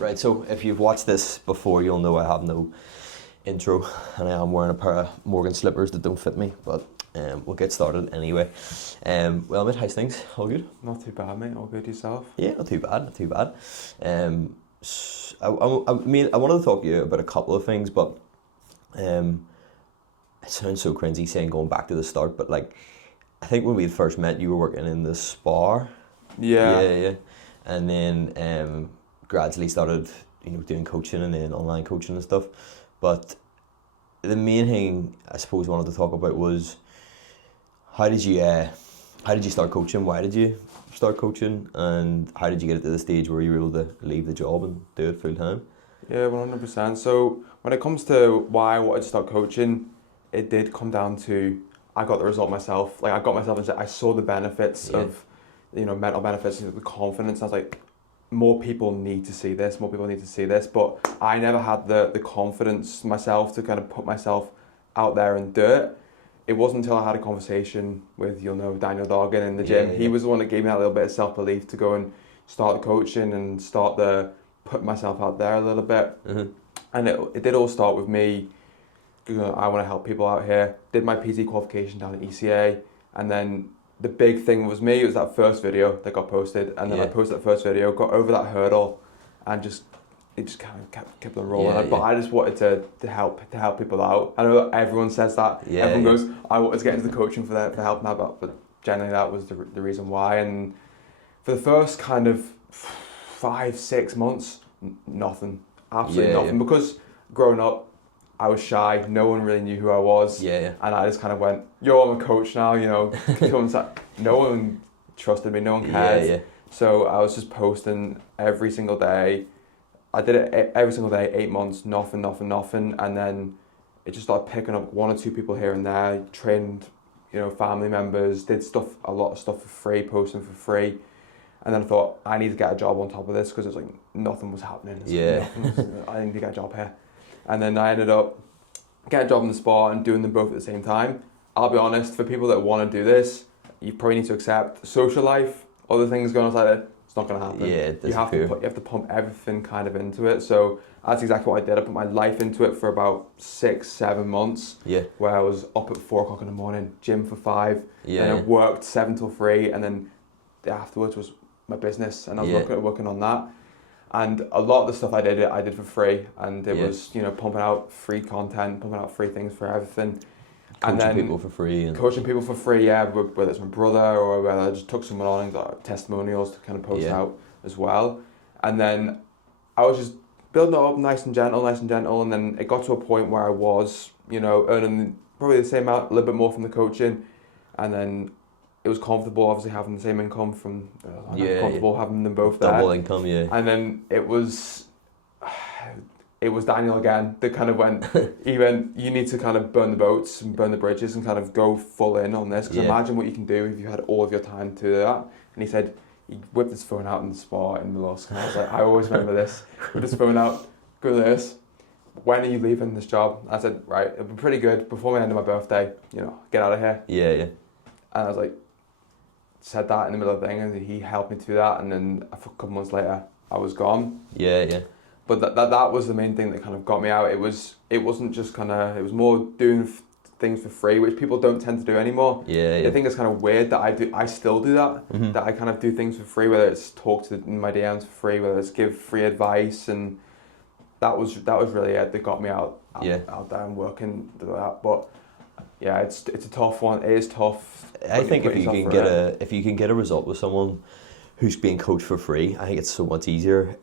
Right, so if you've watched this before, you'll know I have no intro, and I am wearing a pair of Morgan slippers that don't fit me, but we'll get started anyway. Well, mate, how's things? All good? Not too bad, mate. All good yourself? Yeah, not too bad, not too bad. I wanted to talk to you about a couple of things, but it sounds so cringy saying going back to the start, but like, I think when we first met, you were working in the Spar. Yeah. Yeah. And then gradually started, doing coaching and then online coaching and stuff. But the main thing I suppose I wanted to talk about was how did you start coaching? Why did you start coaching? And how did you get it to the stage where you were able to leave the job and do it full time? Yeah, 100%. So when it comes to why I wanted to start coaching, it did come down to I got the result myself. Like I got myself into, I saw the benefits of, mental benefits, the confidence. I was like, more people need to see this. More people need to see this. But I never had the confidence myself to kind of put myself out there and do it. It wasn't until I had a conversation with, Daniel Dorgan in the gym. Yeah. He was the one that gave me that little bit of self-belief to go and start the coaching and start put myself out there a little bit. Mm-hmm. And it did all start with me. I want to help people out here. Did my PT qualification down at ECA, and then the big thing was that first video that got posted, and then I posted that first video, got over that hurdle, and it just kind of kept on rolling. But I just wanted to help people out. I know that everyone says that. Everyone goes, I wanted to get into the coaching for helping out, but generally that was the reason why. And for the first kind of 5-6 months, nothing, absolutely nothing, because growing up, I was shy. No one really knew who I was. And I just kind of went, I'm a coach now, no one trusted me, no one cared. So I was just posting every single day. I did it every single day, 8 months, nothing. And then it just started picking up 1 or 2 people here and there, trained, family members, did a lot of stuff for free, posting for free. And then I thought, I need to get a job on top of this, because it was like nothing was happening. I need to get a job here. And then I ended up getting a job in the Spar and doing them both at the same time. I'll be honest, for people that want to do this, you probably need to accept social life, other things going on outside it, it's not going to happen. You have to pump everything kind of into it. So that's exactly what I did. I put my life into it for about 6-7 months. Where I was up at 4 o'clock in the morning, gym for 5, and I worked 7 till 3, and then afterwards was my business, and I was working on that. And a lot of the stuff I did for free, and it was pumping out free content, pumping out free things for everything. Coaching people for free. Coaching people for free, whether it's my brother or whether I just took someone on and got testimonials to kind of post out as well. And then I was just building it up nice and gentle, and then it got to a point where I was, earning probably the same amount, a little bit more from the coaching, and then it was comfortable, obviously, having the same income from, comfortable having them both there. Double income, And then it was Daniel again that kind of went, you need to kind of burn the boats and burn the bridges and kind of go full in on this, because imagine what you can do if you had all of your time to do that. And he said, he whipped his phone out in the Spar in Mollusk, and I was like, I always remember this, whip his phone out, go to this, when are you leaving this job? I said, right, it'll be pretty good, before the end of my birthday, get out of here. And I was like, said that in the middle of the thing, and he helped me through that, and then a couple months later I was gone. But that was the main thing that kind of got me out. It wasn't just kind of, it was more doing things for free, which people don't tend to do anymore. I think it's kind of weird that I still do that. That I kind of do things for free, whether it's talk in my DMs for free, whether it's give free advice, and that was really it that got me out there and working that. But yeah, it's a tough one. It is tough. I think if you can get a result with someone who's being coached for free, I think it's so much easier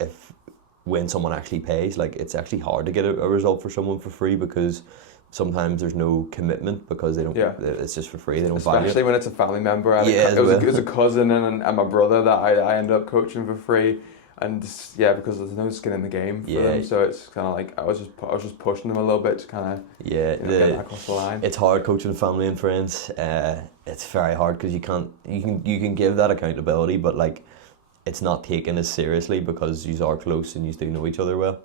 when someone actually pays. Like, it's actually hard to get a result for someone for free, because sometimes there's no commitment, because they don't. It's just for free. They don't value it. Especially when it's a family member. It was a cousin and my brother that I ended up coaching for free. And because there's no skin in the game for them, so it's kind of like I was just pushing them a little bit to kind of get that across the line. It's hard coaching family and friends. It's very hard, because you can give that accountability, but like, it's not taken as seriously, because you are close and you do know each other well.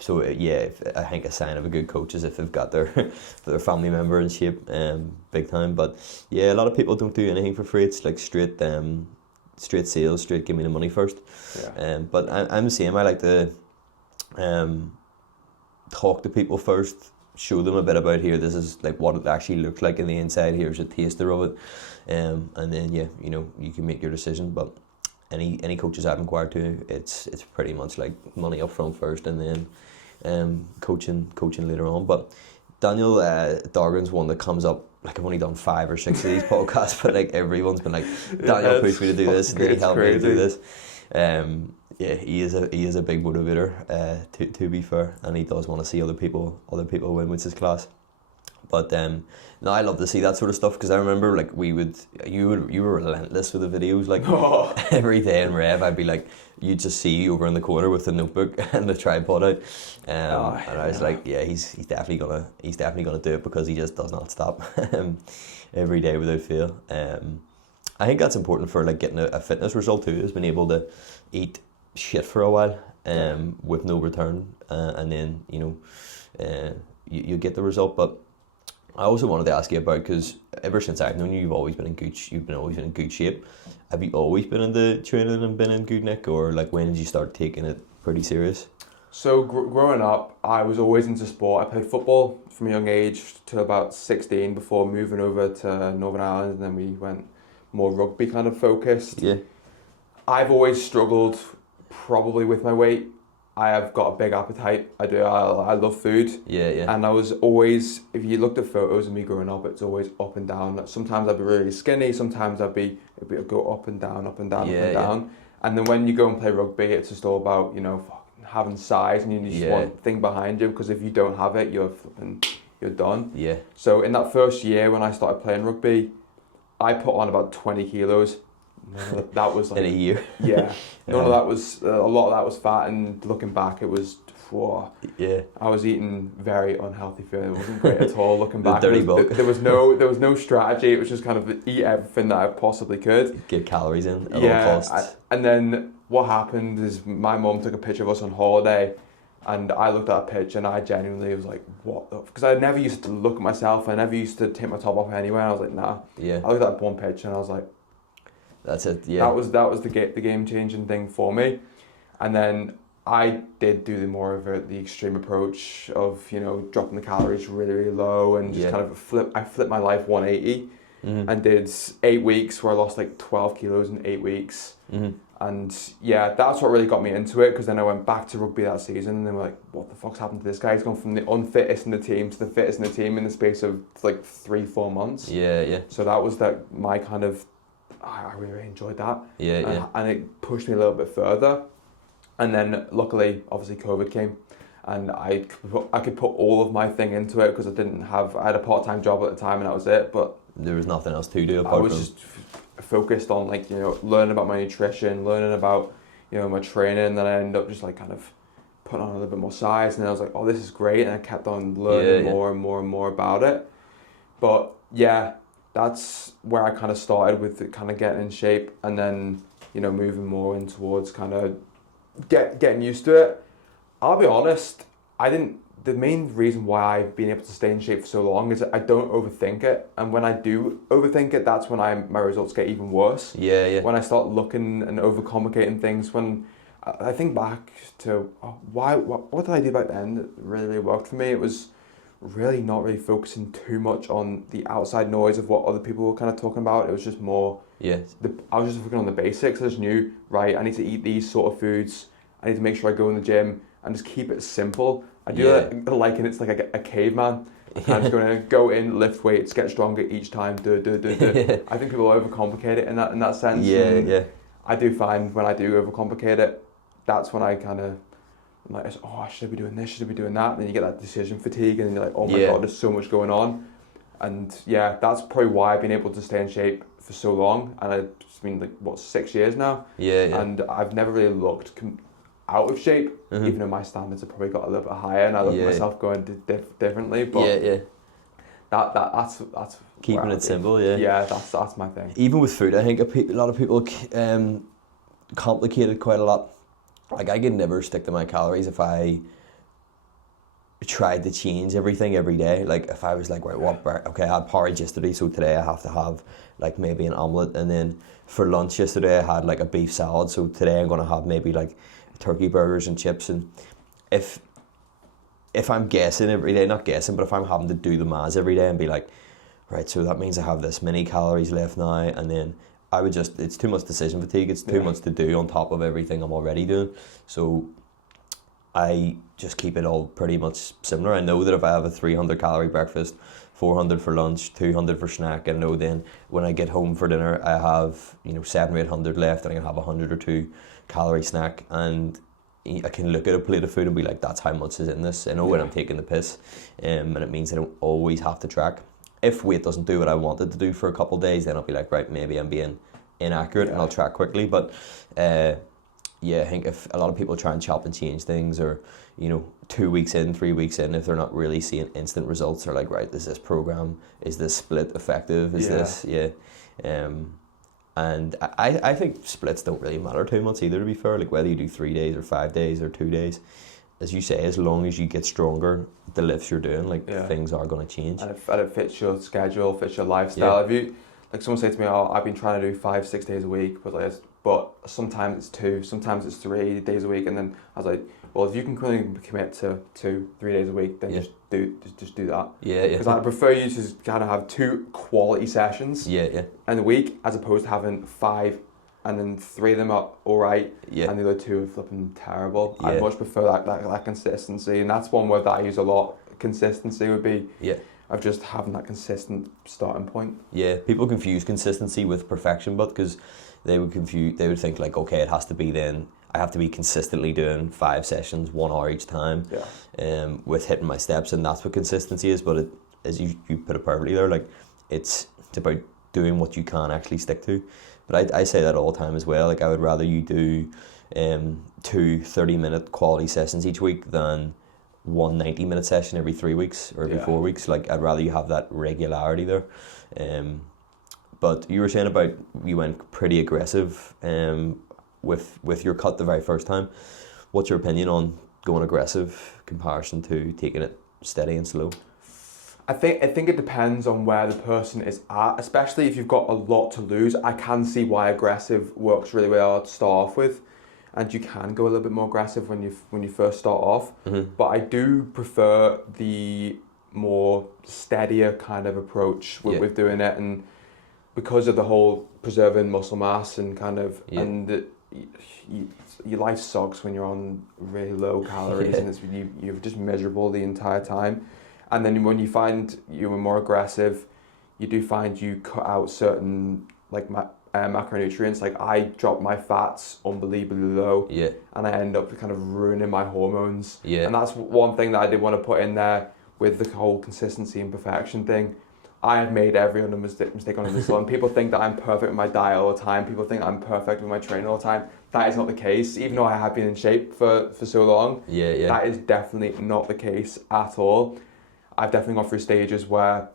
So I think a sign of a good coach is if they've got their family member in shape, big time. But yeah, a lot of people don't do anything for free. It's like straight straight sales, straight give me the money first. Yeah. But I'm the same. I like to talk to people first, show them a bit about here. This is like what it actually looks like in the inside. Here's a taster of it, and then you can make your decision. But any coaches I've inquired to, it's pretty much like money up front first, and then coaching later on. But Daniel Dargan's one that comes up. Like I've only done 5 or 6 of these podcasts, but like everyone's been like, Daniel pushed me to do this, and then he helped me to do this. He is a big motivator. To be fair, and he does want to see other people win, which is class. But no, I love to see that sort of stuff, because I remember like you were relentless with the videos. Like every day in Rev, I'd be like, you'd just see you over in the corner with the notebook and the tripod out, and I was like, yeah, he's definitely gonna do it, because he just does not stop every day without fail. I think that's important for like getting a fitness result too, is being able to eat shit for a while with no return, and then you get the result. But I also wanted to ask you about, because ever since I've known you, you've always been in good shape. Have you always been into training and been in good nick, or like when did you start taking it pretty serious? So growing up, I was always into sport. I played football from a young age till about 16 before moving over to Northern Ireland, and then we went more rugby kind of focused. Yeah. I've always struggled probably with my weight. I have got a big appetite. I do. I love food. Yeah. And I was always, if you looked at photos of me growing up, it's always up and down. Sometimes I'd be really skinny. Sometimes I'd go up and down, up and down, up and down. And then when you go and play rugby, it's just all about, having size, and you just want thing behind you, because if you don't have it, you're done. Yeah. So in that first year when I started playing rugby, I put on about 20 kilos. That was like in a year. Yeah. None of that was, a lot of that was fat, and looking back it was, yeah. I was eating very unhealthy food. It wasn't great at all looking back. Dirty bulk. There was no strategy. It was just kind of eat everything that I possibly could. Get calories in at all costs. And then what happened is my mum took a picture of us on holiday, and I looked at that picture and I genuinely was like, what the, because I never used to look at myself. I never used to take my top off anywhere. And I was like, nah. Yeah. I looked at that one picture and I was like, that's it. Yeah. That was the game changing thing for me. And then I did do the extreme approach of, dropping the calories really, really low, and just kind of flipped my life 180 and did 8 weeks where I lost like 12 kilos in 8 weeks. And that's what really got me into it, because then I went back to rugby that season, and they were like, what the fuck's happened to this guy? He's gone from the unfittest in the team to the fittest in the team in the space of like 3-4 months. Yeah. So that was my kind of, I really enjoyed that. And it pushed me a little bit further. And then luckily, obviously COVID came, and I could put all of my thing into it, because I had a part-time job at the time, and that was it. But there was nothing else to do apart from... I was just focused on learning about my nutrition, learning about, my training, and then I ended up just like kind of putting on a little bit more size, and then I was like, oh, this is great, and I kept on learning more and more and more about it. But that's where I kind of started with kind of getting in shape, and then, moving more in towards kind of getting used to it. I'll be honest, the main reason why I've been able to stay in shape for so long is that I don't overthink it, and when I do overthink it, that's when my results get even worse. When I start looking and overcomplicating things, when I think back to what did I do back then that really worked for me, it was really not really focusing too much on the outside noise of what other people were kind of talking about. It was just more, I was just focusing on the basics. I just knew, right, I need to eat these sort of foods, I need to make sure I go in the gym and just keep it simple. I do liken it's like a caveman. I'm just going to go in, lift weights, get stronger each time, do. I think people overcomplicate it in that sense. I do find when I do overcomplicate it, that's when I kind of, I'm like, oh, should I be doing this? Should I be doing that? And then you get that decision fatigue, and you're like, oh my God, there's so much going on. And that's probably why I've been able to stay in shape for so long. And it's been 6 years now. And I've never really looked out of shape, even though my standards have probably got a little bit higher, and I look at myself going differently. But that's keeping it simple. That's my thing. Even with food, I think a lot of people complicate it quite a lot. Like I could never stick to my calories if I tried to change everything every day. Like if I was like, right, okay, I had porridge yesterday, so today I have to have like maybe an omelette, and then for lunch yesterday I had like a beef salad, so today I'm gonna have maybe like turkey burgers and chips. And if I'm guessing every day, not guessing, but if I'm having to do the maths every day and be like, right, so that means I have this many calories left now, and then I would just, it's too much decision fatigue, it's too much to do on top of everything I'm already doing. So I just keep it all pretty much similar. I know that if I have a 300 calorie breakfast, 400 for lunch, 200 for snack, I know then when I get home for dinner I have 700 or 800 left, and I can have 100 or 2 calorie snack, and I can look at a plate of food and be like, that's how much is in this. I know when I'm taking the piss, and it means I don't always have to track. If weight doesn't do what I wanted to do for a couple of days, then I'll be like, right, maybe I'm being inaccurate, and I'll track quickly. But I think if a lot of people try and chop and change things, or 2 weeks in, 3 weeks in, if they're not really seeing instant results, they're like, right, is this program, is this split effective, and I think splits don't really matter too much either, to be fair. Like whether you do 3 days or 5 days or 2 days, as you say, as long as you get stronger, the lifts you're doing, things are going to change. And it fits your schedule, fits your lifestyle. If you, like someone said to me, oh, I've been trying to do 5-6 days a week, but sometimes it's 2, sometimes it's 3 days a week, and then I was like, well, if you can commit to 2-3 days a week, then just do that. Because I prefer you to kind of have 2 quality sessions in a week, as opposed to having 5 and then 3 of them are all right, and the other 2 are flipping terrible. I much prefer that consistency, and that's one word that I use a lot. Consistency would be of just having that consistent starting point. Yeah, people confuse consistency with perfection, but because they would think like, okay, it has to be then. I have to be consistently doing 5 sessions, 1 hour each time, with hitting my steps, and that's what consistency is. But as you put it perfectly there, like it's about doing what you can actually stick to. But I say that all the time as well. Like I would rather you do 2 30-minute quality sessions each week than 1 90-minute session every 3 weeks or every 4 weeks. Like I'd rather you have that regularity there. But you were saying about you went pretty aggressive with your cut the very first time. What's your opinion on going aggressive comparison to taking it steady and slow? I think it depends on where the person is at, especially if you've got a lot to lose. I can see why aggressive works really well to start off with, and you can go a little bit more aggressive when you first start off. But I do prefer the more steadier kind of approach with doing it, and because of the whole preserving muscle mass and kind of your life sucks when you're on really low calories and you're just miserable the entire time. And then when you find you were more aggressive, you do find you cut out certain like macronutrients. Like I dropped my fats unbelievably low, and I end up kind of ruining my hormones. And that's one thing that I did want to put in there with the whole consistency and perfection thing. I have made every other mistake on this one. People think that I'm perfect with my diet all the time. People think I'm perfect with my training all the time. That is not the case. Even though I have been in shape for so long, that is definitely not the case at all. I've definitely gone through stages where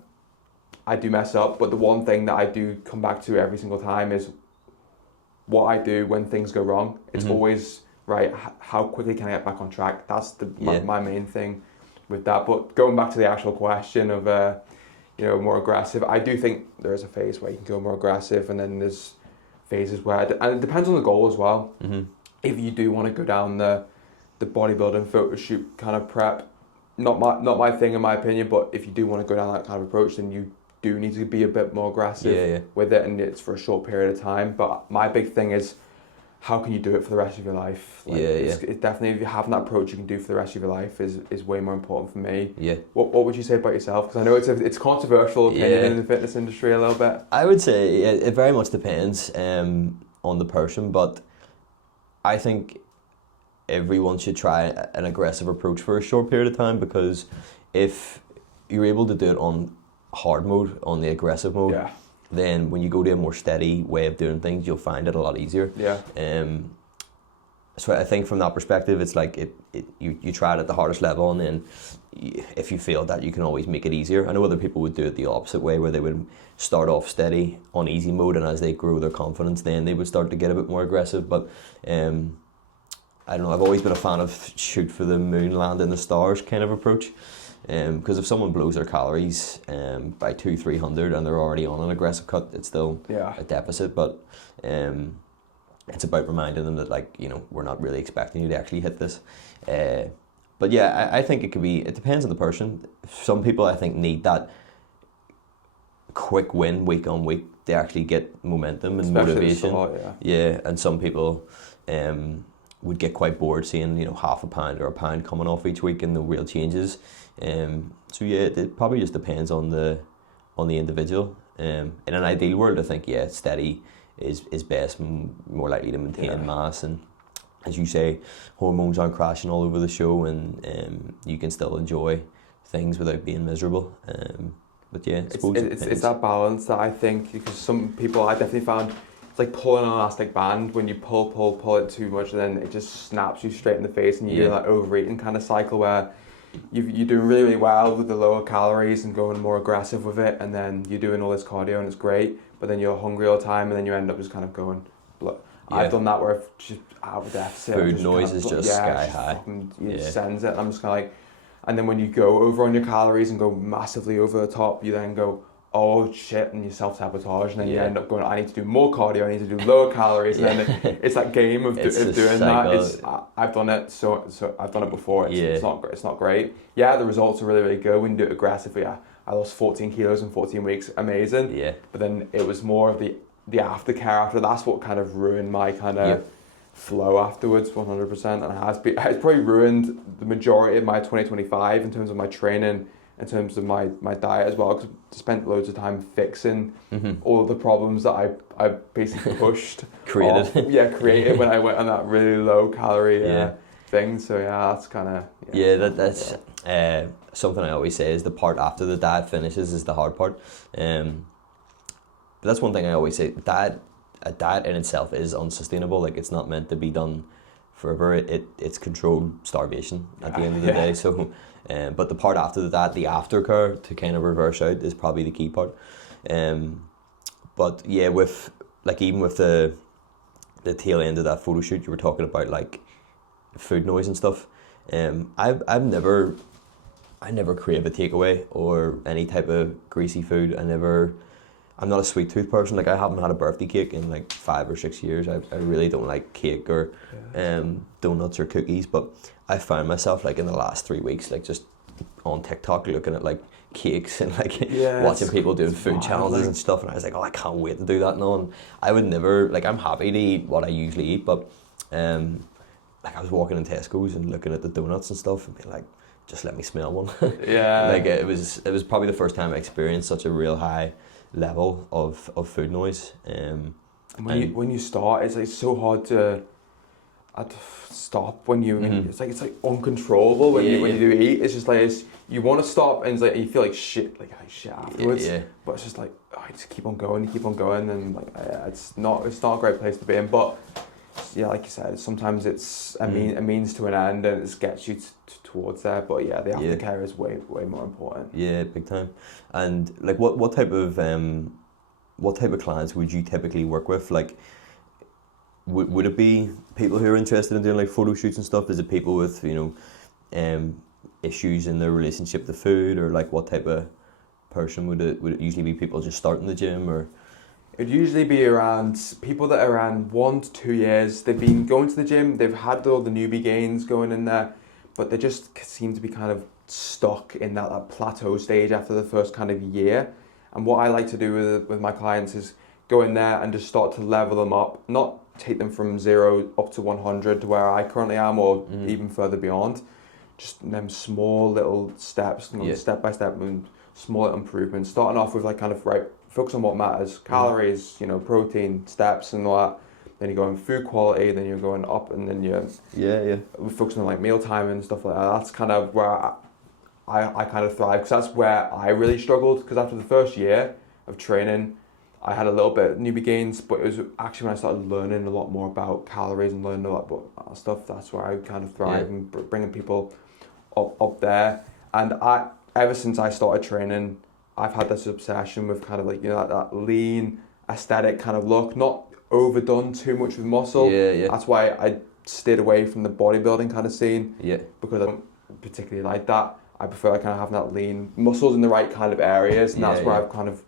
I do mess up, but the one thing that I do come back to every single time is what I do when things go wrong. It's always, right, how quickly can I get back on track? That's my main thing with that. But going back to the actual question of more aggressive, I do think there is a phase where you can go more aggressive, and then there's phases where, and it depends on the goal as well. If you do want to go down the bodybuilding photo shoot kind of prep, not my thing in my opinion, but if you do want to go down that kind of approach, then you do need to be a bit more aggressive with it, and it's for a short period of time. But my big thing is, how can you do it for the rest of your life? It's definitely, if you have that approach you can do for the rest of your life is way more important for me. What would you say about yourself? Because I know it's controversial opinion in the fitness industry a little bit. I would say it very much depends on the person, but I think everyone should try an aggressive approach for a short period of time, because if you're able to do it on hard mode, on the aggressive mode, then when you go to a more steady way of doing things, you'll find it a lot easier. So I think from that perspective, it's like you try it at the hardest level, and then if you feel that, you can always make it easier. I know other people would do it the opposite way, where they would start off steady on easy mode, and as they grow their confidence, then they would start to get a bit more aggressive. But I don't know, I've always been a fan of shoot for the moon, land in the stars kind of approach. Because if someone blows their calories by 200-300 and they're already on an aggressive cut, it's still a deficit. But it's about reminding them that, like, you know, we're not really expecting you to actually hit this. But yeah, I think it could be. It depends on the person. Some people, I think, need that quick win week on week to actually get momentum and Especially motivation. Start, And some people would get quite bored seeing, you know, half a pound or a pound coming off each week and no real changes. So yeah, it probably just depends on the individual. In an ideal world, I think steady is best, and more likely to maintain mass, and as you say, hormones aren't crashing all over the show, and you can still enjoy things without being miserable. But yeah, I suppose it's that balance that I think, because some people, I definitely found, it's like pulling an elastic band. When you pull it too much, then it just snaps you straight in the face, and you're in that overeating kind of cycle where you're doing really, really well with the lower calories and going more aggressive with it, and then you're doing all this cardio and it's great, but then you're hungry all the time, and then you end up just kind of going. I've done that where I've just out of deficit. Food noise is just sky high. It sends it, and I'm just kind of like, and then when you go over on your calories and go massively over the top, you then go, oh shit, and you self-sabotage, and then you end up going, I need to do more cardio, I need to do lower calories, and then it's that game of doing that. I've done it, so I've done it before. It's not great. Yeah, the results are really, really good when you do it aggressively. I lost 14 kilos in 14 weeks, amazing. Yeah. But then it was more of the aftercare after. That's what kind of ruined my kind of flow afterwards, 100%, and it's probably ruined the majority of my 2025 in terms of my training, in terms of my diet as well, because I spent loads of time fixing all of the problems that I basically created when I went on that really low calorie thing. So that's kind of that's something I always say is the part after the diet finishes is the hard part. But that's one thing I always say. A diet in itself is unsustainable. Like, it's not meant to be done forever. It's controlled starvation at the end of the day. So, but the part after the diet, the aftercare to kind of reverse out, is probably the key part. But yeah, with like even with the tail end of that photo shoot, you were talking about like food noise and stuff. I never crave a takeaway or any type of greasy food. I'm not a sweet tooth person. Like, I haven't had a birthday cake in like 5 or 6 years. I really don't like cake or donuts or cookies. But I found myself like in the last 3 weeks, like just on TikTok looking at like cakes and like watching people doing food challenges and stuff. And I was like, oh, I can't wait to do that now. And I would never, like, I'm happy to eat what I usually eat. But like, I was walking in Tesco's and looking at the donuts and stuff and being like, just let me smell one. Like, it was probably the first time I experienced such a real high level of food noise. When you start, it's like so hard to stop when you it's like uncontrollable when you do eat. It's just like you want to stop, and it's like you feel like shit afterwards. But it's just like, oh, I just keep on going, and like it's not a great place to be in. But yeah, like you said, sometimes it's a means to an end, and it gets you towards there. But yeah, the aftercare is way more important. Yeah, big time. And like, what type of clients would you typically work with? Like, would it be people who are interested in doing like photo shoots and stuff? Is it people with, you know, issues in their relationship to food, or like what type of person would it usually be? People just starting the gym, or? It'd usually be around people that are around 1 to 2 years. They've been going to the gym, they've had all the newbie gains going in there, but they just seem to be kind of stuck in that plateau stage after the first kind of year. And what I like to do with my clients is go in there and just start to level them up, not take them from 0 up to 100 to where I currently am, or even further beyond. Just them small little steps, step by step, and small little improvements. Starting off with like kind of focus on what matters, calories, you know, protein, steps and all that. Then you go on food quality, then you're going up, and then you're focusing on like meal time and stuff like that. That's kind of where I kind of thrive, because that's where I really struggled, because after the first year of training, I had a little bit of newbie gains, but it was actually when I started learning a lot more about calories and learning a lot about stuff, that's where I kind of thrive, and bringing people up there. And ever since I started training, I've had this obsession with kind of like, you know, that lean aesthetic kind of look, not overdone too much with muscle. That's why stayed away from the bodybuilding kind of scene. Yeah. Because I don't particularly like that. I prefer kind of having that lean muscles in the right kind of areas, and that's where I've kind of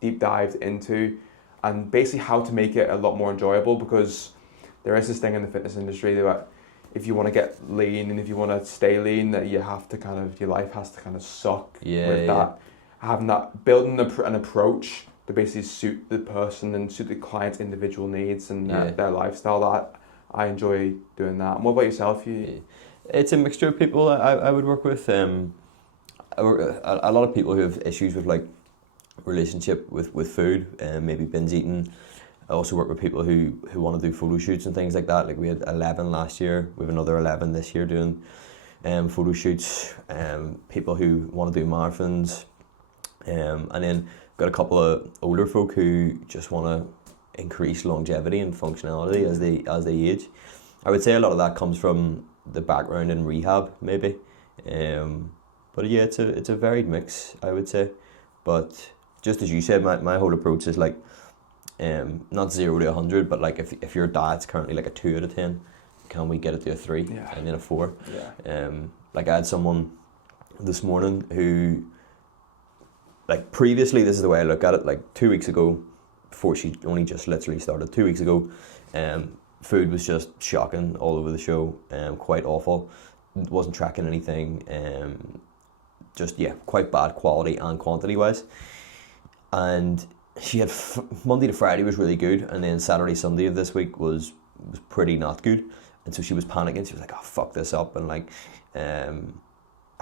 deep dived into, and basically how to make it a lot more enjoyable, because there is this thing in the fitness industry that if you want to get lean and if you want to stay lean, that you have to kind of, your life has to kind of suck with that. Having that, building an approach to basically suit the person and suit the client's individual needs and their lifestyle. That I enjoy doing that. And what about yourself? It's a mixture of people I would work with. A lot of people who have issues with like relationship with food and maybe binge eating. I also work with people who want to do photo shoots and things like that. Like we had 11 last year, we have another 11 this year doing photo shoots. People who want to do marathons, and then got a couple of older folk who just want to increase longevity and functionality as they age. I would say a lot of that comes from the background in rehab, maybe. But yeah, it's a varied mix, I would say. But just as you said, my whole approach is like, not 0 to 100, but like if your diet's currently like a 2 out of 10, can we get it to a 3 and then a 4? Like I had someone this morning who, like previously, this is the way I look at it, like 2 weeks ago, before she only just literally started, 2 weeks ago, food was just shocking all over the show, quite awful, wasn't tracking anything, just quite bad quality and quantity wise. And she had Monday to Friday was really good, and then Saturday, Sunday of this week was pretty not good, and so she was panicking. She was like, "Oh, fuck this up," and like, I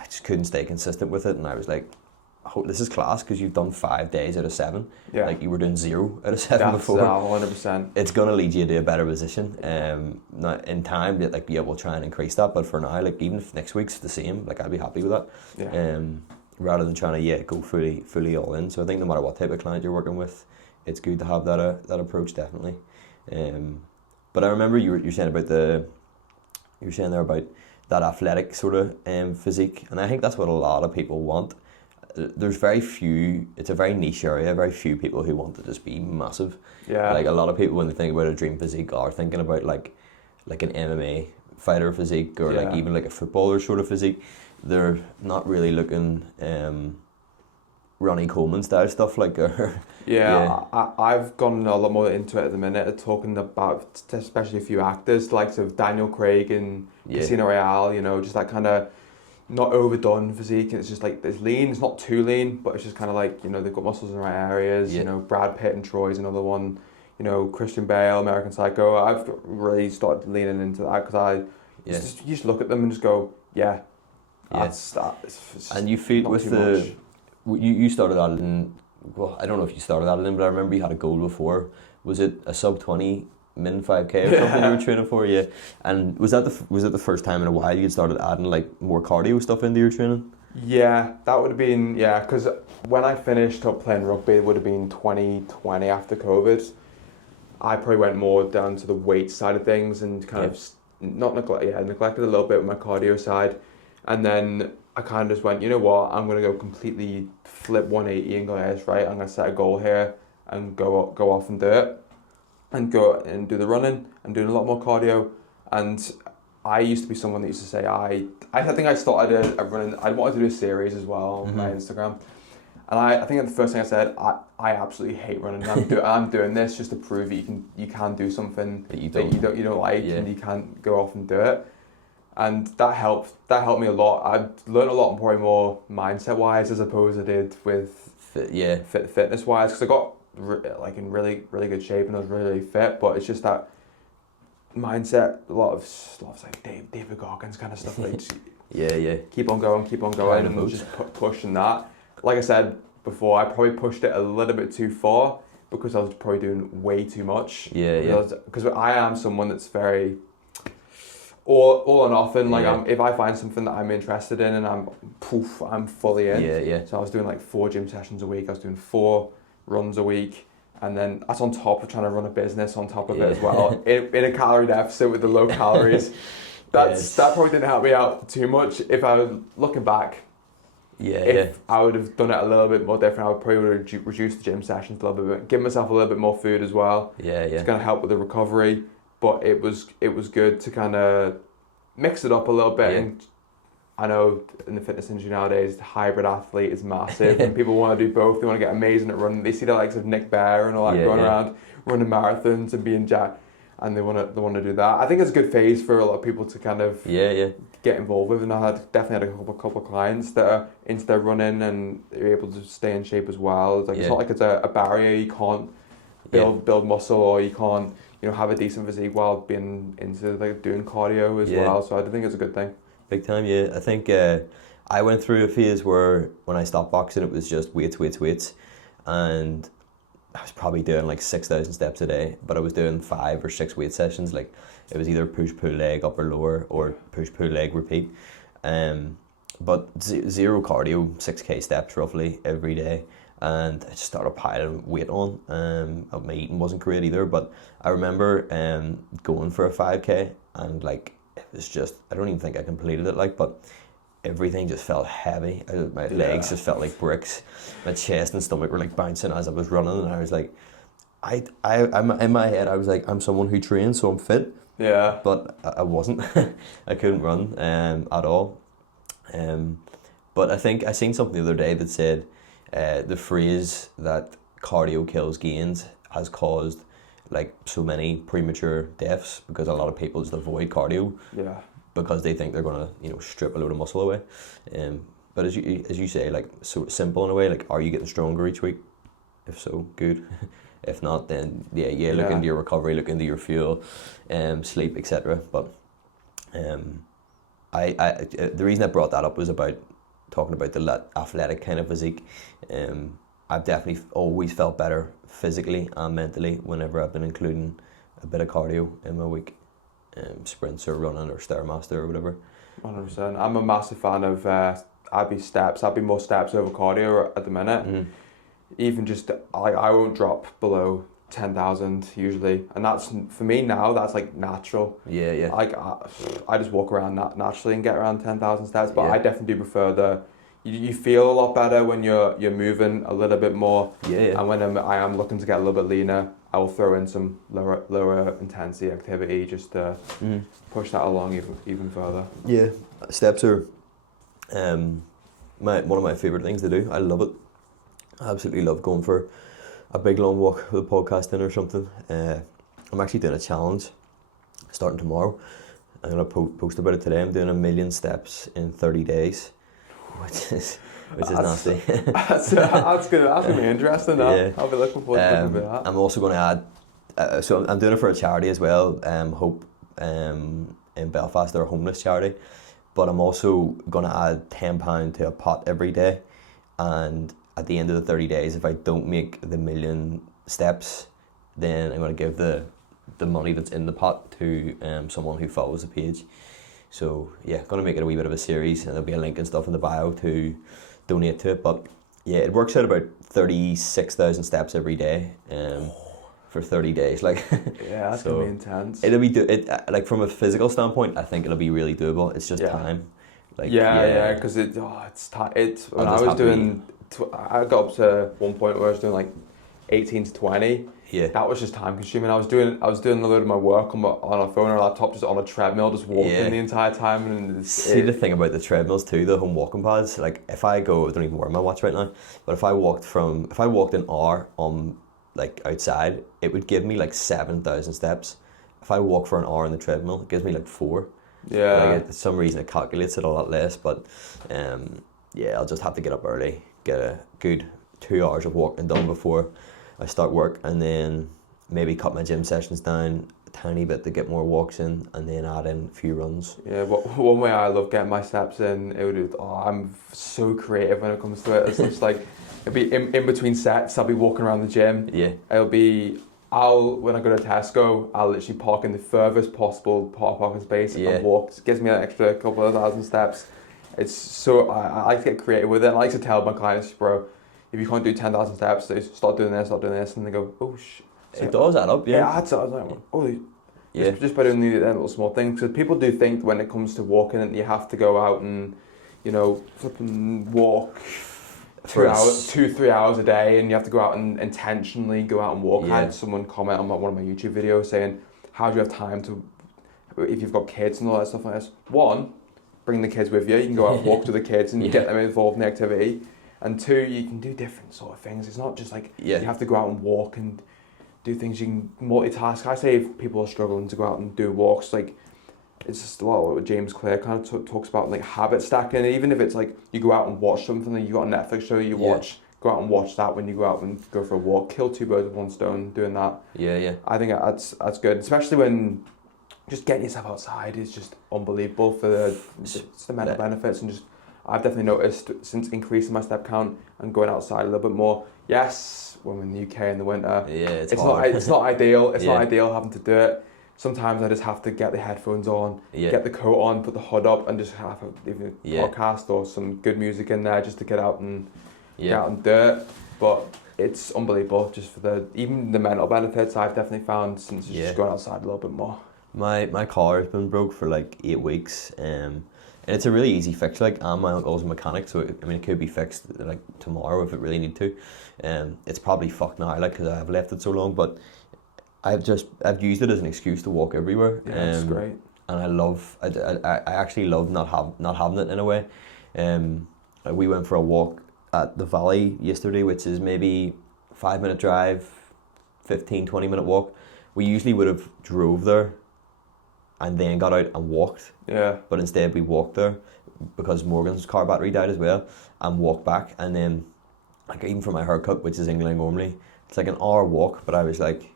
just couldn't stay consistent with it, and I was like, "Oh, this is class because you've done 5 days out of 7. Like you were doing 0 out of 7 before. 100%. It's gonna lead you to a better position. Not in time to like be able to try and increase that, but for now, like even if next week's the same, like I'd be happy with that. Rather than trying to go fully all in. So I think no matter what type of client you're working with, it's good to have that approach, definitely. But I remember you were saying about about that athletic sort of physique, and I think that's what a lot of people want. There's very few. It's a very niche area. Very few people who want to just be massive. Yeah. Like a lot of people, when they think about a dream physique, are thinking about like an MMA fighter physique, or like even like a footballer sort of physique. They're not really looking Ronnie Coleman style stuff like I've gone a lot more into it at the minute, talking about especially a few actors like Daniel Craig in Casino Royale, you know, just that kind of not overdone physique. It's just like it's lean, it's not too lean, but it's just kind of like, you know, they've got muscles in the right areas. You know, Brad Pitt and Troy's another one. You know, Christian Bale, American Psycho. I've really started leaning into that because you just look at them and just go, that's that. And you feel with the you started out in, well, I don't know if you started out in, but I remember you had a goal before. Was it a sub 20 min 5k or something you were training for? Yeah. And was it the first time in a while you'd started adding like more cardio stuff into your training? Yeah, that would have been because when I finished up playing rugby, it would have been 2020 after COVID. I probably went more down to the weight side of things and kind of neglected a little bit with my cardio side. And then I kind of just went, you know what, I'm going to go completely flip 180 and go, yes, right, I'm going to set a goal here and go off and do it. And go and do the running. I'm doing a lot more cardio. And I used to be someone that used to say, I think I started a running, I wanted to do a series as well on my Instagram. And I think the first thing I said, I absolutely hate running. I'm doing this just to prove that you can do something that you don't like, and you can't go off and do it. And that helped me a lot. I learned a lot probably more mindset wise as opposed to I did with fitness wise, because I got in really good shape and I was really fit. But it's just that mindset, a lot of like David Goggins kind of stuff. Like keep on going, and just pushing that. Like I said before, I probably pushed it a little bit too far because I was probably doing way too much. Because I am someone that's very all and often. Like if I find something that I'm interested in and I'm fully in. So I was doing like 4 gym sessions a week. I was doing 4 runs a week. And then that's on top of trying to run a business on top of it as well. In a calorie deficit with the low calories. That probably didn't help me out too much. If I was looking back, if I would have done it a little bit more different, I would probably reduce the gym sessions a little bit, give myself a little bit more food as well. It's going to help with the recovery. but it was good to kind of mix it up a little bit. Yeah. And I know in the fitness industry nowadays, the hybrid athlete is massive, and people want to do both. They want to get amazing at running. They see the likes of Nick Bear and all that going around running marathons and being jacked, and they want to do that. I think it's a good phase for a lot of people to kind of get involved with. And I definitely had a couple of clients that are into their running and they're able to stay in shape as well. It's like it's not like it's a barrier. You can't build muscle, or you can't have a decent physique while being into like doing cardio as well. So I think it's a good thing. Big time, yeah. I think I went through a phase where when I stopped boxing, it was just weights, and I was probably doing like 6,000 steps a day, but I was doing 5 or 6 weight sessions. Like it was either push pull leg upper lower or push pull leg repeat. But zero cardio, 6k steps roughly every day, and I just started piling weight on. My eating wasn't great either, but I remember going for a 5k and like it was just, I don't even think I completed it, like, but everything just felt heavy. My legs just felt like bricks. My chest and stomach were like bouncing as I was running, and I was like, I'm in my head I was like, I'm someone who trains, so I'm fit. Yeah. But I wasn't. I couldn't run at all. But I think I seen something the other day that said the phrase that cardio kills gains has caused like so many premature deaths because a lot of people just avoid cardio. Yeah. Because they think they're gonna, strip a load of muscle away. But as you say, like, so simple in a way, like, are you getting stronger each week? If so, good. If not, then look into your recovery, look into your fuel, sleep, etc. But I the reason I brought that up was about talking about the athletic kind of physique. I've definitely always felt better physically and mentally whenever I've been including a bit of cardio in my week. Sprints or running or Stairmaster or whatever. 100%. I'm a massive fan of I'd be more steps over cardio at the minute. Mm-hmm. Even just I won't drop below 10,000 usually, and that's for me now. That's like natural. Yeah. Like I just walk around naturally and get around 10,000 steps. But I definitely do prefer you feel a lot better when you're moving a little bit more. Yeah. And when I am looking to get a little bit leaner, I will throw in some lower intensity activity just to push that along even further. Yeah, steps are one of my favourite things to do. I love it. I absolutely love going for a big long walk with a podcast in or something. I'm actually doing a challenge starting tomorrow. I'm going to post about it today. I'm doing 1 million steps in 30 days, which is nasty. That's gonna be interesting. Yeah. I'll be looking forward to that. I'm also going to add, so I'm doing it for a charity as well, Hope in Belfast. They're a homeless charity, but I'm also going to add £10 to a pot every day, and at the end of the 30 days, if I don't make the 1 million steps, then I'm going to give the money that's in the pot to someone who follows the page. So yeah, going to make it a wee bit of a series, and there'll be a link and stuff in the bio to donate to it. But yeah, it works out about 36,000 steps every day for 30 days. Like yeah, that's gonna be intense. It'll be like from a physical standpoint, I think it'll be really doable. It's just time. Like because when I was doing, I got up to one point where I was doing like 18 to 20. Yeah. That was just time consuming. I was doing a load of my work on a phone or a laptop, just on a treadmill, just walking the entire time. And the thing about the treadmills too, the home walking pads. Like if I go, I don't even wear my watch right now, but if I walked an hour on like outside, it would give me like 7,000 steps. If I walk for an hour on the treadmill, it gives me like 4. Yeah. Like for some reason it calculates it a lot less, but I'll just have to get up early, get a good 2 hours of walking done before I start work, and then maybe cut my gym sessions down a tiny bit to get more walks in, and then add in a few runs. Yeah, but one way I love getting my steps in, I'm so creative when it comes to it. It's just like, it'll be in between sets, I'll be walking around the gym. Yeah. When I go to Tesco, I'll literally park in the furthest possible parking space and walk. It gives me an extra couple of thousand steps. It's so, I like to get creative with it. I like to tell my clients, bro, if you can't do 10,000 steps, they start doing this, and they go, oh shit. So it does add up, yeah. Yeah, I was like, holy. Yeah. Just by doing the little small things. Because people do think when it comes to walking that you have to go out and, flipping walk 2-3 hours a day, and you have to go out and intentionally go out and walk. I had someone comment on one of my YouTube videos saying, how do you have time to, if you've got kids and all that stuff like this? One, bring the kids with you. You can go out and walk with the kids and get them involved in the activity. And two, you can do different sort of things. It's not just like you have to go out and walk and do things. You can multitask. I say if people are struggling to go out and do walks, like it's just a lot of what James Clear kind of talks about, like habit stacking. Even if it's like you go out and watch something, like you got a Netflix show you watch, go out and watch that when you go out and go for a walk. Kill two birds with one stone doing that. Yeah. I think that's good, especially when just getting yourself outside is just unbelievable for the mental benefits. And just I've definitely noticed since increasing my step count and going outside a little bit more. Yes, when we're in the UK in the winter, it's hard. It's not ideal. It's not ideal having to do it. Sometimes I just have to get the headphones on, get the coat on, put the hood up, and just have even a podcast or some good music in there just to get out and do it. But it's unbelievable just for even the mental benefits I've definitely found since just going outside a little bit more. My car has been broke for like 8 weeks, and it's a really easy fix. Like, and my uncle's a mechanic, so it could be fixed like tomorrow if it really need to. It's probably fucked now, like, because I have left it so long. But I've used it as an excuse to walk everywhere. Yeah, that's great. And I actually love not having it in a way. We went for a walk at the valley yesterday, which is maybe 5-minute drive, 15-20 minute walk. We usually would have drove there and then got out and walked. Yeah. But instead we walked there because Morgan's car battery died as well, and walked back. And then, like, even for my haircut, which is England normally, it's like an hour walk, but I was like,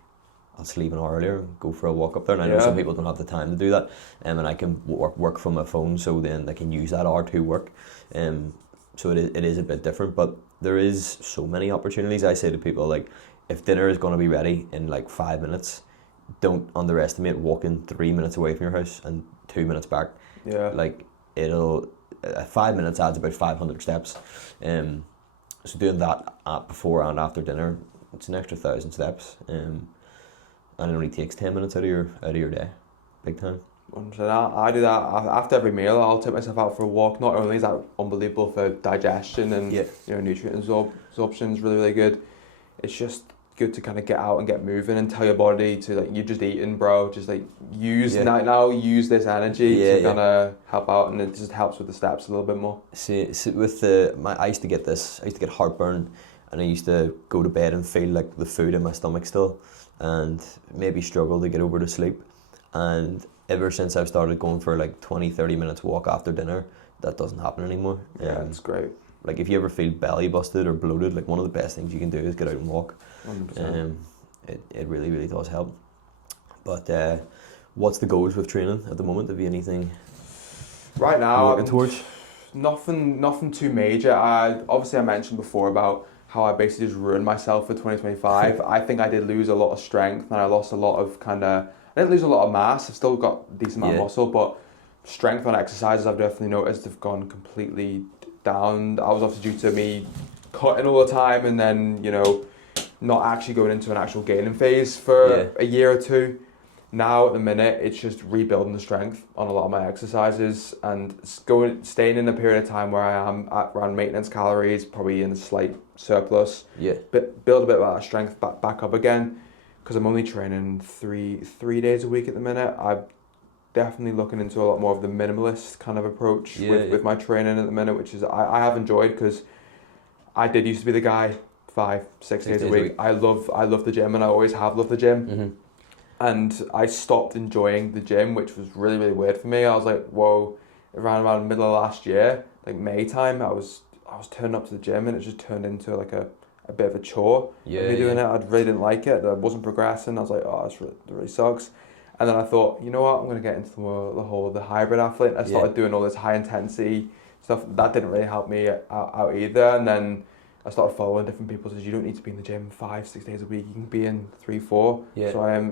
I'll just leave an hour earlier and go for a walk up there. And I know some people don't have the time to do that, and I can work from my phone, so then I can use that hour to work. So it is a bit different, but there is so many opportunities. I say to people, like, if dinner is going to be ready in like 5 minutes, don't underestimate walking 3 minutes away from your house and 2 minutes back. Yeah. Like, 5 minutes adds about 500 steps. So doing that before and after dinner, it's an extra 1,000 steps. And it only takes 10 minutes out of your day, big time. I do that after every meal. I'll take myself out for a walk. Not only is that unbelievable for digestion and nutrient absorption is really, really good, it's just good to kind of get out and get moving and tell your body to, like, you're just eating, bro. Just like use this energy to kind of help out, and it just helps with the steps a little bit more. See with I used to get heartburn, and I used to go to bed and feel like the food in my stomach still, and maybe struggle to get over to sleep. And ever since I've started going for like 20-30 minutes walk after dinner, that doesn't happen anymore. Yeah, that's great. Like, if you ever feel belly busted or bloated, like, one of the best things you can do is get out and walk. 100%. It really, really does help. But what's the goals with training at the moment? Have you anything right now working towards? Nothing too major. I mentioned before about how I basically just ruined myself for 2025. I think I did lose a lot of strength, and I lost a lot of I didn't lose a lot of mass. I've still got a decent amount of muscle, but strength on exercises I've definitely noticed have gone completely down. I was obviously due to me cutting all the time, and then, not actually going into an actual gaining phase for a year or two. Now at the minute, it's just rebuilding the strength on a lot of my exercises and staying in a period of time where I am at around maintenance calories, probably in a slight surplus. Yeah. But build a bit of that strength back up again, because I'm only training three days a week at the minute. I'm definitely looking into a lot more of the minimalist kind of approach with my training at the minute, which is I have enjoyed, because I did used to be the guy 5-6 days a week. I love the gym, and I always have loved the gym. Mm-hmm. And I stopped enjoying the gym, which was really, really weird for me. I was like, whoa, around the middle of last year, like May time, I was turning up to the gym, and it just turned into like a bit of a chore. Me doing it, I really didn't like it. I wasn't progressing. I was like, oh, it really sucks. And then I thought, you know what, I'm going to get into the hybrid athlete. I started doing all this high intensity stuff. That didn't really help me out either. And then I started following different people who says you don't need to be in the gym 5-6 days a week. You can be in 3-4. Yeah. So I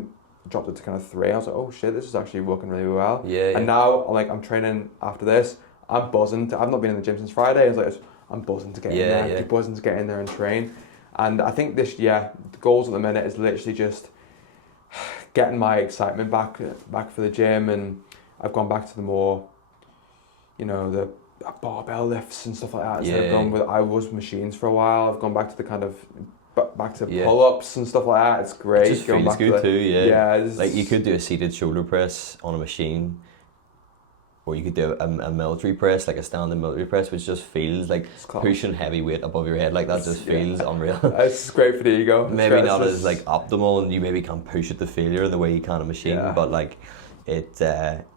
dropped it to kind of 3. I was like, oh shit, this is actually working really well. Yeah. And now I'm training after this. I'm buzzing. I've not been in the gym since Friday. I was like, I'm buzzing to get in there. Yeah. Buzzing to get in there and train. And I think this year, the goals at the minute is literally just getting my excitement back for the gym, and I've gone back to the more, the barbell lifts and stuff like that. Instead of going with, I was machines for a while. I've gone back to the kind of back to pull-ups and stuff like that. It's great. It just feels good too, yeah. Yeah. Like you could do a seated shoulder press on a machine, or you could do a military press, like a standing military press, which just feels like pushing heavy weight above your head. Like that just feels unreal. It's great for the ego. Maybe not as like optimal, and you maybe can't push it to failure in the way you can a machine, but like it,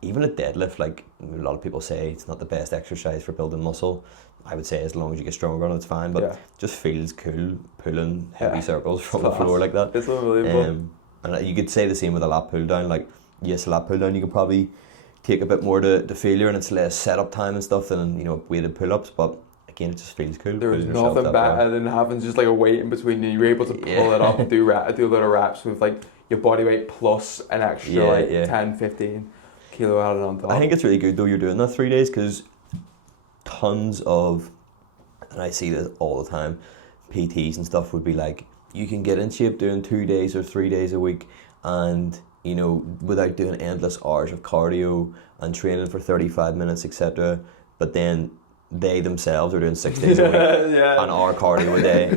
even a deadlift, like a lot of people say it's not the best exercise for building muscle. I would say as long as you get stronger on it, it's fine, but it just feels cool pulling heavy circles from the floor like that. It's unbelievable. And you could say the same with a lat pull down. Like, yes, a lat pull down you can probably take a bit more to failure, and it's less setup time and stuff than, you know, weighted pull-ups, but again, it just feels cool. There's nothing better than having just like a weight in between you. You're able to pull it up, do a little reps with like your body weight plus an extra 10, 15 kilo added on top. I think it's really good though you're doing that 3 days, because tons of, and I see this all the time, PTs and stuff would be like, you can get in shape doing 2 days or 3 days a week, and you know, without doing endless hours of cardio and training for 35 minutes, etc. But then they themselves are doing 6 days a week, an hour cardio a day,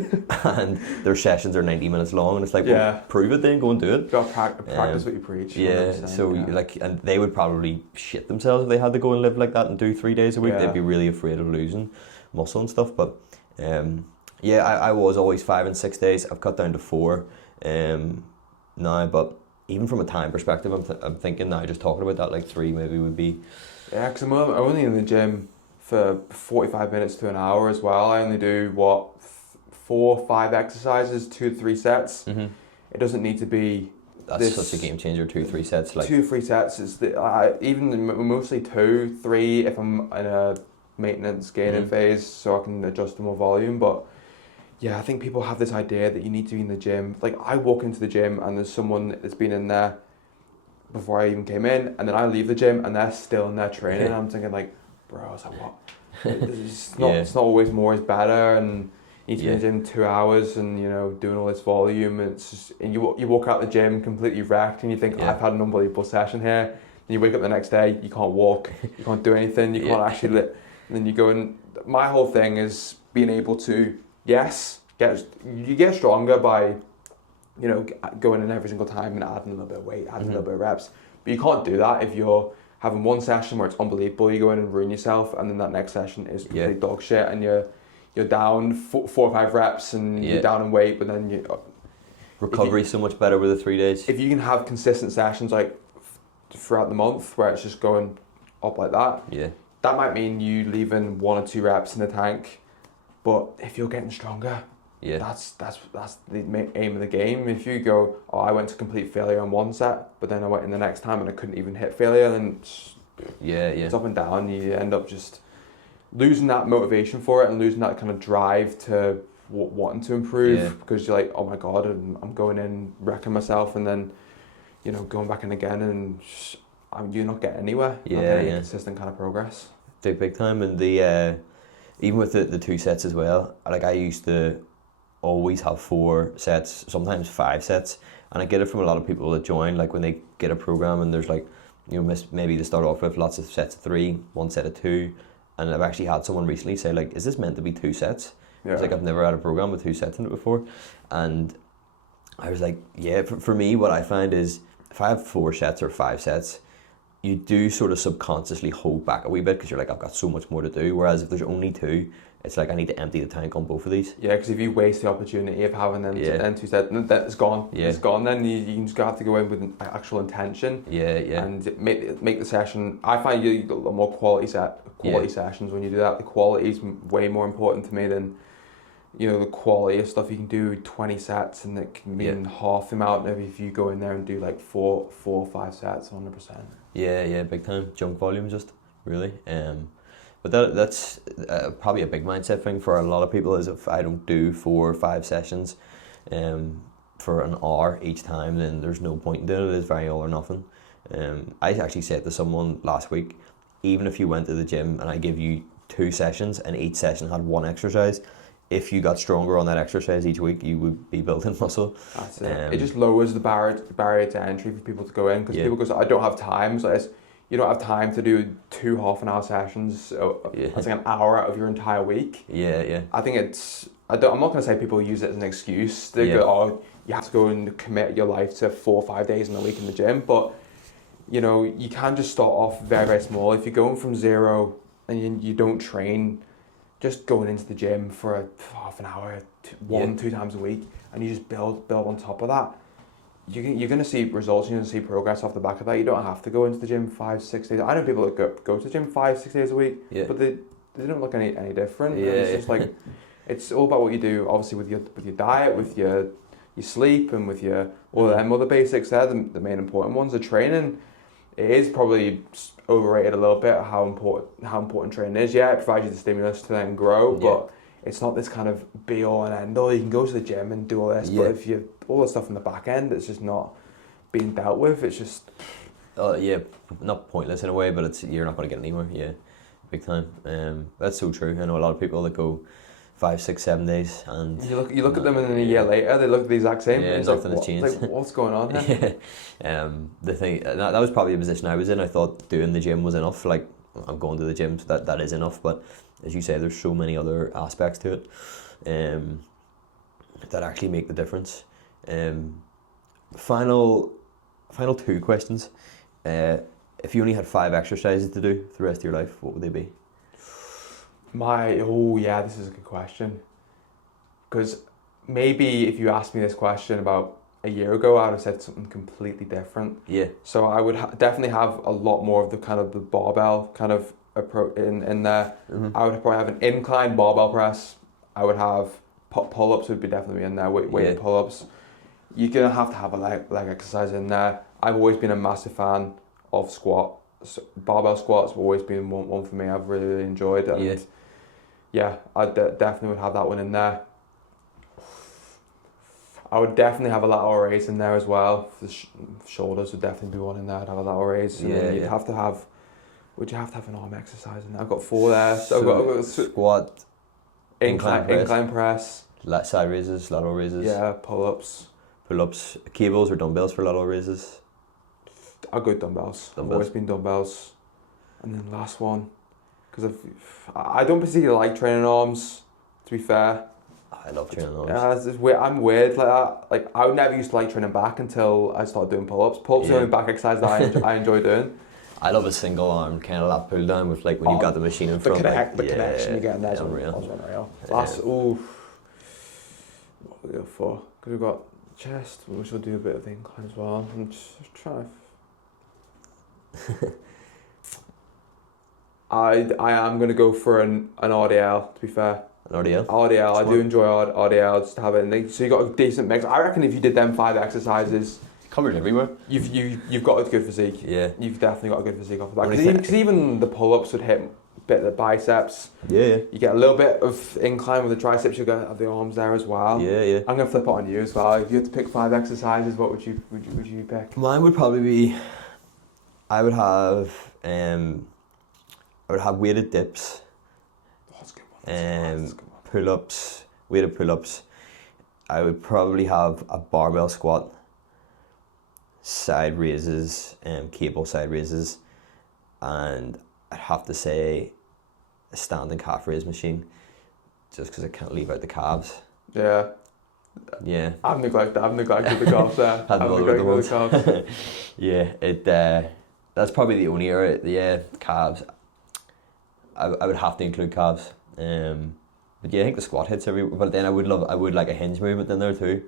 and their sessions are 90 minutes long, and it's like, well, prove it then, go and do it. You got to practice what you preach. Like, and they would probably shit themselves if they had to go and live like that and do 3 days a week. They'd be really afraid of losing muscle and stuff. But I was always 5 and 6 days. I've cut down to 4 now, but even from a time perspective, I'm thinking now, just talking about that, like 3 maybe would be. Yeah, because I'm only in the gym for 45 minutes to an hour as well. I only do 4 or 5 exercises, 2 to 3 sets. Mm-hmm. It doesn't need to be. That's such a game changer. 2 3 sets, like 2 3 sets is even mostly 2 3 if I'm in a maintenance gaining phase, so I can adjust to more volume. But yeah, I think people have this idea that you need to be in the gym. Like, I walk into the gym and there's someone that's been in there before I even came in, and then I leave the gym and they're still in there training. And I'm thinking like, bro, I was like, what? It's not always more is better, and you need to be in the gym 2 hours and, you know, doing all this volume. And it's just, and you walk out the gym completely wrecked, and you think, I've had an unbelievable session here. And you wake up the next day, you can't walk, you can't do anything, you can't actually live. And then you go and my whole thing is being able to, you get stronger by, you know, going in every single time and adding a little bit of weight, adding a little bit of reps. But you can't do that if you're having one session where it's unbelievable, you go in and ruin yourself, and then that next session is complete dog shit, and you're down 4 or 5 reps, and you're down in weight, but then you recovery's so much better with the 3 days. If you can have consistent sessions like throughout the month where it's just going up like that, that might mean you leaving 1 or 2 reps in the tank. But if you're getting stronger, that's the aim of the game. If you go, I went to complete failure on 1 set, but then I went in the next time and I couldn't even hit failure, then it's up and down. You end up just losing that motivation for it and losing that kind of drive to wanting to improve, because you're like, oh my god, I'm going in wrecking myself, and then, you know, going back in again, and you're not getting anywhere. Not getting consistent kind of progress. Big time. And the even with the 2 sets as well, like I used to always have 4 sets, sometimes 5 sets, and I get it from a lot of people that join, like when they get a program and there's like, you know, maybe they start off with lots of sets of 3, 1 set of 2, and I've actually had someone recently say like, is this meant to be 2 sets? It's like, I've never had a program with 2 sets in it before, and I was like, for me, what I find is if I have 4 sets or 5 sets, you do sort of subconsciously hold back a wee bit, because you're like, I've got so much more to do. Whereas if there's only 2, it's like, I need to empty the tank on both of these. Yeah, because if you waste the opportunity of having them 2 sets, then it's gone. It's gone. Then you just have to go in with an actual intention. And make the session. I find you get a lot more quality sessions when you do that. The quality is way more important to me than, you know, the quality of stuff. You can do 20 sets and it can mean half the amount of if you go in there and do like 4 or 5 sets, 100%. Yeah, big time. Junk volume, just really. But that's probably a big mindset thing for a lot of people, is if I don't do 4 or 5 sessions for an hour each time, then there's no point in doing it. It's very all or nothing. I actually said to someone last week, even if you went to the gym and I give you 2 sessions and each session had 1 exercise, if you got stronger on that exercise each week, you would be building muscle. That's it. It just lowers the barrier to entry for people to go in, because people go, I don't have time. So you don't have time to do 2 half-an-hour sessions. So that's like an hour out of your entire week. Yeah. I think it's I'm not going to say people use it as an excuse. They go, oh, you have to go and commit your life to 4 or 5 days in a week in the gym. But, you know, you can just start off very, very small. If you're going from zero and you don't train, just going into the gym for half an hour, two times a week, and you just build on top of that, you're going to see results, you're going to see progress off the back of that. You don't have to go into the gym 5-6 days. I know people that go to the gym 5-6 days a week, but they don't look any different. It's just like, it's all about what you do, obviously with your diet, with your sleep, and with all them other basics there, the main important ones. The training, it is probably overrated a little bit how important training is. Yeah, it provides you the stimulus to then grow, but it's not this kind of be all and end all. You can go to the gym and do all this, but if you all the stuff in the back end, it's just not being dealt with. It's just not pointless in a way, but you're not going to get anywhere. Yeah, big time. That's so true. I know a lot of people that go 5, 6, 7 days, and you look at them, and then a year later they look the exact same. Yeah, nothing has changed. Like, what's going on here? The thing that was probably a position I was in. I thought doing the gym was enough. Like, I'm going to the gym, so that is enough. But as you say, there's so many other aspects to it that actually make the difference. Final 2 questions. If you only had 5 exercises to do for the rest of your life, what would they be? This is a good question. Because maybe if you asked me this question about a year ago, I would have said something completely different. Yeah. So I would definitely have a lot more of the kind of the barbell kind of approach in there. Mm-hmm. I would probably have an incline barbell press. I would have pull-ups would be definitely in there, weighted pull-ups. You're going to have a leg exercise in there. I've always been a massive fan of squat. Barbell squats have always been one for me. I've really, really enjoyed it. And I definitely would have that one in there. I would definitely have a lateral raise in there as well. The shoulders would definitely be one in there. I'd have a lateral raise. And then you'd have to have... Would you have to have an arm exercise in there? I've got 4 there. So I've got squat, incline press. Side raises, lateral raises. Yeah, pull-ups. Pull-ups, cables or dumbbells for lateral raises. I'll go dumbbells. I've always been dumbbells. And then last one, because I don't particularly like training arms, to be fair. I love training arms. Yeah, it's weird. I'm weird like that. Like, I never used to like training back until I started doing pull-ups. Pull-ups are the only back exercise that I enjoy doing. I love a single arm kind of lat pull down with like when you've got the machine in front. The connection you get in there is unreal. Last, what we go for? Because we've got chest, which will do a bit of the incline as well. I'm just trying to... I am going to go for an RDL, to be fair. An RDL? RDL, I do enjoy RDL, just to have it. So you got a decent mix. I reckon if you did them 5 exercises... Covered everywhere. You've got a good physique. Yeah. You've definitely got a good physique off the back. Because even the pull-ups would hit a bit of the biceps. Yeah. You get a little bit of incline with the triceps. You have the arms there as well. Yeah. I'm gonna flip it on you as well. If you had to pick 5 exercises, what would you pick? Mine would probably be. I would have weighted dips. Oh, that's a good one. Pull-ups, weighted pull-ups. I would probably have a barbell squat. Side raises, cable side raises, and I'd have to say a standing calf raise machine, just because I can't leave out the calves. Yeah. I've neglected the calves there. I've neglected the calves. Yeah, that's probably the only area. Yeah, calves. I would have to include calves. But yeah, I think the squat hits everywhere. But then I would like a hinge movement in there too.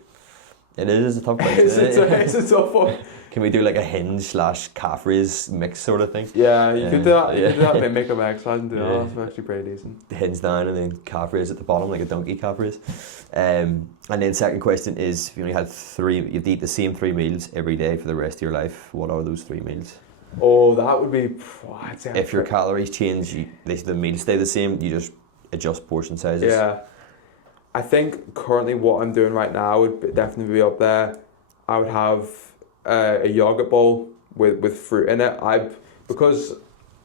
It is a tough one. It's a tough one. Can we do like a hinge / calf raise mix sort of thing? Yeah, you could do that. You could do that. Make them exercise and do that. That's actually pretty decent. The hinge down and then calf raise at the bottom, like a donkey calf raise. And then second question is, if you only had 3, you'd eat the same 3 meals every day for the rest of your life. What are those 3 meals? Oh, that would be. I'd say if your calories change, the meals stay the same. You just adjust portion sizes. Yeah. I think currently what I'm doing right now would definitely be up there. I would have a yogurt bowl with fruit in it. Because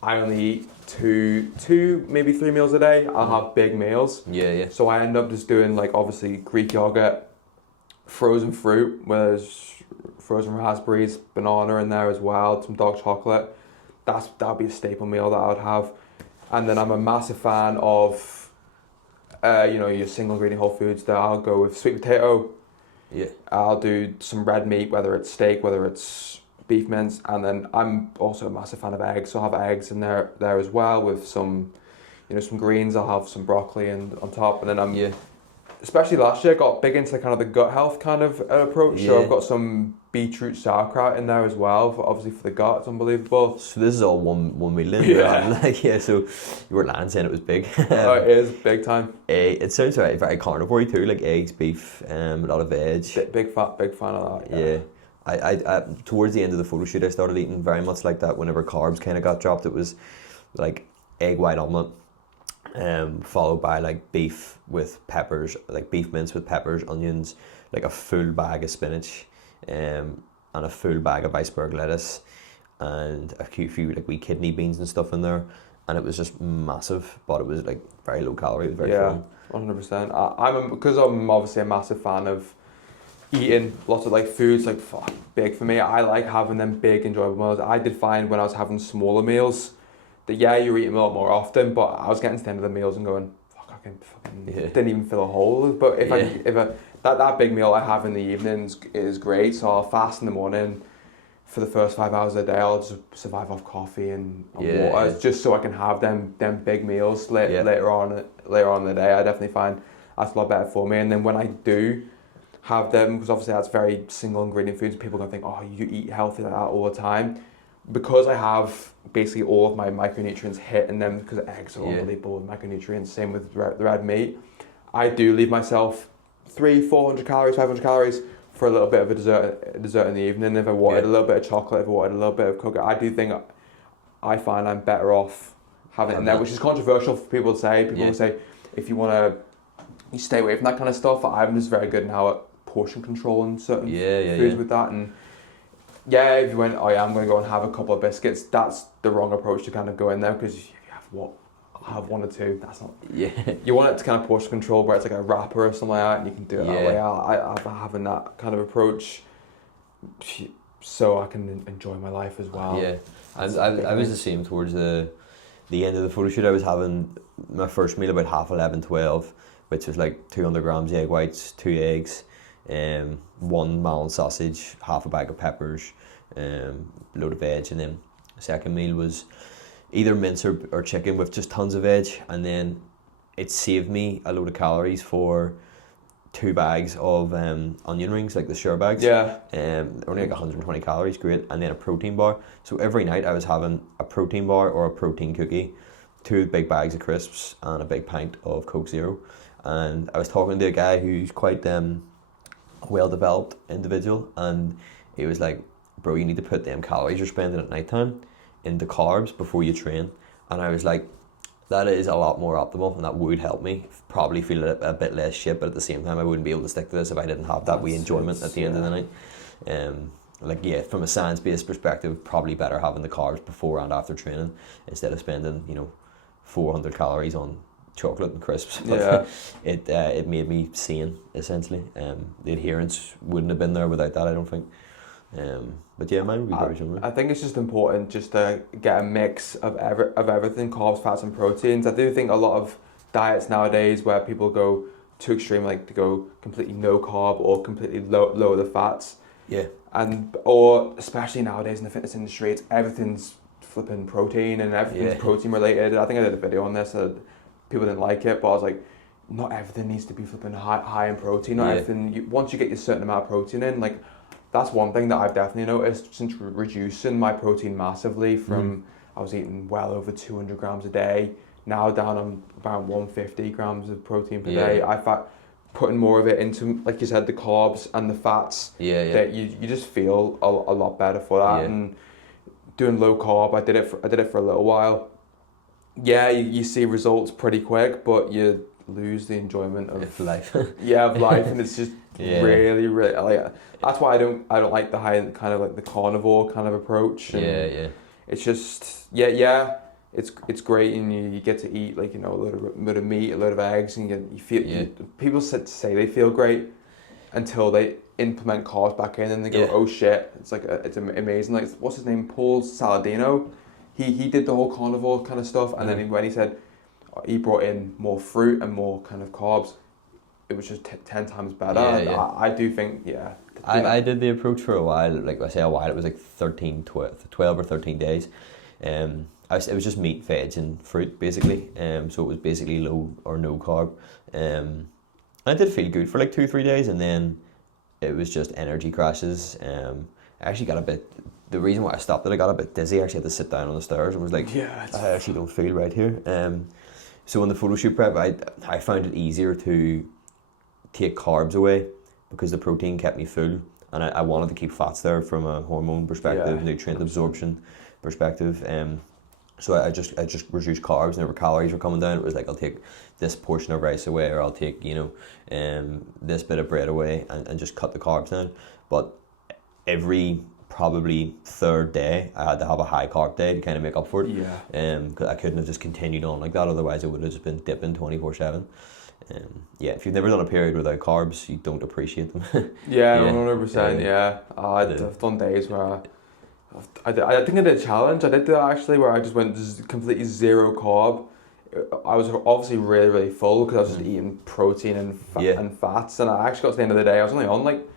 I only eat two maybe 3 meals a day, I'll have big meals. Yeah. So I end up just doing like obviously Greek yogurt, frozen fruit, where there's frozen raspberries, banana in there as well, some dark chocolate. That'd be a staple meal that I would have. And then I'm a massive fan of your single ingredient whole foods. There, I'll go with sweet potato. Yeah. I'll do some red meat, whether it's steak, whether it's beef mince, and then I'm also a massive fan of eggs, so I'll have eggs in there as well with some, some greens. I'll have some broccoli and on top, and then especially last year, I got big into kind of the gut health kind of approach. So I've got some beetroot sauerkraut in there as well, obviously for the gut. It's unbelievable. So this is all one meal then? Yeah. So you were lying saying it was big. It is big time. It sounds very carnivore too, like eggs, beef, a lot of veg. Big fan of that. Yeah. I towards the end of the photo shoot, I started eating very much like that. Whenever carbs kind of got dropped, it was like egg white omelette, followed by like beef with peppers, like beef mince with peppers, onions, like a full bag of spinach, and a full bag of iceberg lettuce, and a few like wee kidney beans and stuff in there, and it was just massive. But it was like very low calorie. It was very fun. 100%. Because I'm obviously a massive fan of eating lots of like foods, like big for me. I like having them big enjoyable meals. I did find when I was having smaller meals that you're eating a lot more often, but I was getting to the end of the meals and going, didn't even fill a hole. But if that big meal I have in the evenings is great, so I'll fast in the morning. For the first 5 hours of the day, I'll just survive off coffee and water, just so I can have them big meals later on in the day. I definitely find that's a lot better for me. And then when I do have them, because obviously that's very single ingredient foods, people are going to think, oh, you eat healthy like that all the time. Because I have basically all of my micronutrients hitting them, because eggs are unbelievable with micronutrients, same with the red meat, I do leave myself 300-400 calories, 500 calories for a little bit of a dessert in the evening. If I wanted a little bit of chocolate, if I wanted a little bit of cookie, I do think I find I'm better off having it in there, which is controversial for people to say. People will say, if you want to stay away from that kind of stuff, I'm just very good now at portion control and certain foods with that. And if you went, I'm going to go and have a couple of biscuits, that's the wrong approach to kind of go in there, because if you have one or two, that's not. You want it to kind of portion control where it's like a wrapper or something like that, and you can do it that way. I'm having that kind of approach, so I can enjoy my life as well. Yeah, I was the same towards the end of the photo shoot. I was having my first meal about 11:30, which was like 200 grams egg whites, 2 eggs, 1 Malin sausage, half a bag of peppers, load of veg, and then the second meal was either mince or chicken with just tons of veg, and then it saved me a load of calories for 2 bags of onion rings, like the sure bags. Only like 120 calories, great, and then a protein bar. So every night I was having a protein bar or a protein cookie, 2 big bags of crisps, and a big pint of Coke Zero. And I was talking to a guy who's quite well-developed individual, and he was like, bro, you need to put them calories you're spending at night time into carbs before you train. And I was like, that is a lot more optimal, and that would help me probably feel a bit less shit, but at the same time I wouldn't be able to stick to this if I didn't have that wee enjoyment at the end of the night. From a science-based perspective, probably better having the carbs before and after training instead of spending 400 calories on chocolate and crisps. But it made me sane, essentially. The adherence wouldn't have been there without that, I don't think. But yeah, mine would be very similar. I think it's just important just to get a mix of everything, carbs, fats and proteins. I do think a lot of diets nowadays where people go too extreme, like to go completely no carb or completely lower the fats. Or especially nowadays in the fitness industry, everything's flipping protein and everything's protein related. I think I did a video on this. People didn't like it, but I was like, not everything needs to be flipping high in protein. Not everything. Once you get your certain amount of protein in, like, that's one thing that I've definitely noticed since reducing my protein massively from I was eating well over 200 grams a day, now down on about 150 grams of protein per day. I find putting more of it into, like you said, the carbs and the fats, that you just feel a lot better for that. And doing low carb, I did it for a little while. You see results pretty quick, but you lose the enjoyment of life. of life, and it's just really like, that's why I don't like the high kind of like the carnivore kind of approach. And it's just it's great, and you get to eat like a load of meat, a load of eggs, and you feel people say they feel great until they implement carbs back in, and they go, oh shit, it's like it's amazing. Like, what's his name, Paul Saladino, he did the whole carnivore kind of stuff, and then when he said, he brought in more fruit and more kind of carbs, it was just 10 times better. I do think, I did the approach for a while. Like I say a while, it was like 12 or 13 days. It was just meat, veg and fruit basically. So it was basically low or no carb. I did feel good for like 2-3 days, and then it was just energy crashes. I actually got a bit, the reason why I stopped it, I got a bit dizzy. I actually had to sit down on the stairs and was like, I actually don't feel right here. So in the photo shoot prep, I found it easier to take carbs away because the protein kept me full, and I wanted to keep fats there from a hormone perspective, nutrient absorption perspective. So I just reduced carbs, and whenever calories were coming down, it was like, I'll take this portion of rice away, or I'll take, this bit of bread away, and just cut the carbs down. But every probably third day, I had to have a high carb day to kind of make up for it. Because I couldn't have just continued on like that, otherwise I would have just been dipping 24/7. If you've never done a period without carbs, you don't appreciate them. 100%. I've done days where I think I did a challenge. I did that actually, where I just went completely zero carb. I was obviously really, really full because I was just eating protein and fats, and I actually got to the end of the day, I was only on like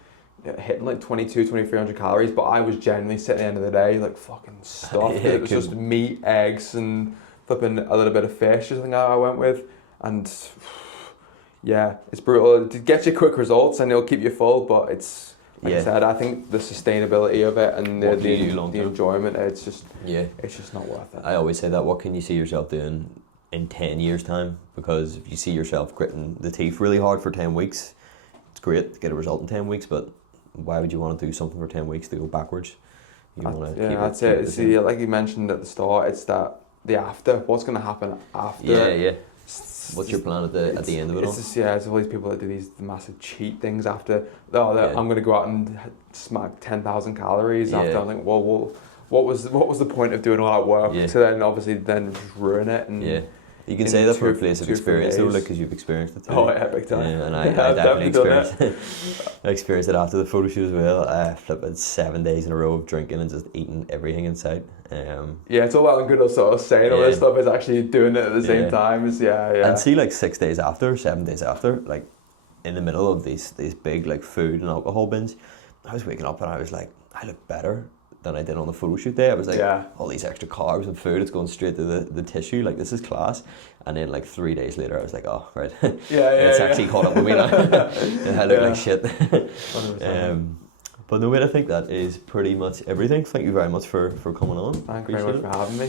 hitting like 2,300 calories, but I was genuinely sitting at the end of the day like fucking stuffed. It was just meat, eggs, and flipping a little bit of fish, I think I went with, and it's brutal. It gets you quick results and it'll keep you full, but it's like I said, I think the sustainability of it and the enjoyment, it's just not worth it. I always say that, what can you see yourself doing in 10 years time? Because if you see yourself gritting the teeth really hard for 10 weeks, it's great to get a result in 10 weeks, but why would you want to do something for 10 weeks to go backwards? That's it. See, like you mentioned at the start, it's that the after, what's going to happen after. What's your plan at the end of it all? It's all these people that do these massive cheat things after. I'm going to go out and smack 10,000 calories after. I'm like, well, what was the point of doing all that work to then obviously then just ruin it? And you can say that for a place of experience though, like, because you've experienced it too. Oh yeah, big time. And I definitely experienced it. I experienced it after the photo shoot as well. I flipped 7 days in a row of drinking and just eating everything in sight. It's all well and good sort of saying all this stuff, is actually doing it at the same time. And see, like 7 days after, like in the middle of these big like food and alcohol binge, I was waking up and I was like, I look better than I did on the photo shoot day. I was like, all these extra carbs and food, it's going straight to the tissue, like this is class. And then like 3 days later I was like, oh right, it's actually caught up with me now. And I look like shit. But no, wait, I think that is pretty much everything. Thank you very much for coming on. Thank you very much for having me.